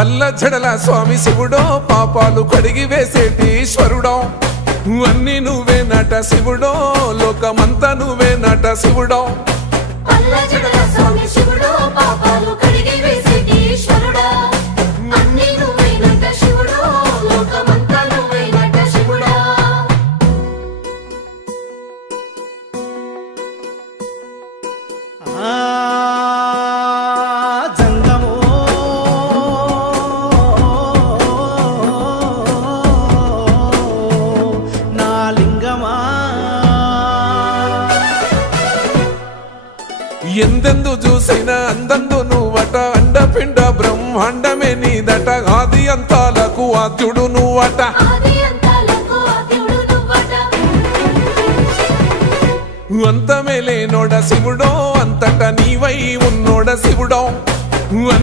పల్ల జడల స్వామి శివుడో పాపాలు కడిగి వేసేటి ఈశ్వరుడో అన్ని నువ్వే నట శివుడో లోకమంతా నువ్వే నట శివుడో పల్ల జడల స్వామి శివుడో పాపాలు కడిగి వేసేటి ఈశ్వరుడో అన్ని నువ్వే నట శివుడో లోకమంతా నువ్వే నట శివుడో ఎందెందు చూసైనా అందందు నువ్వట అండపిండ బ్రహ్మాండమే నీదట ఆది అంతాలకు ఆద్యుడు నువ్వట అంతమే లేనోడ శివుడో అంతట నీవై ఉన్నోడ శివుడో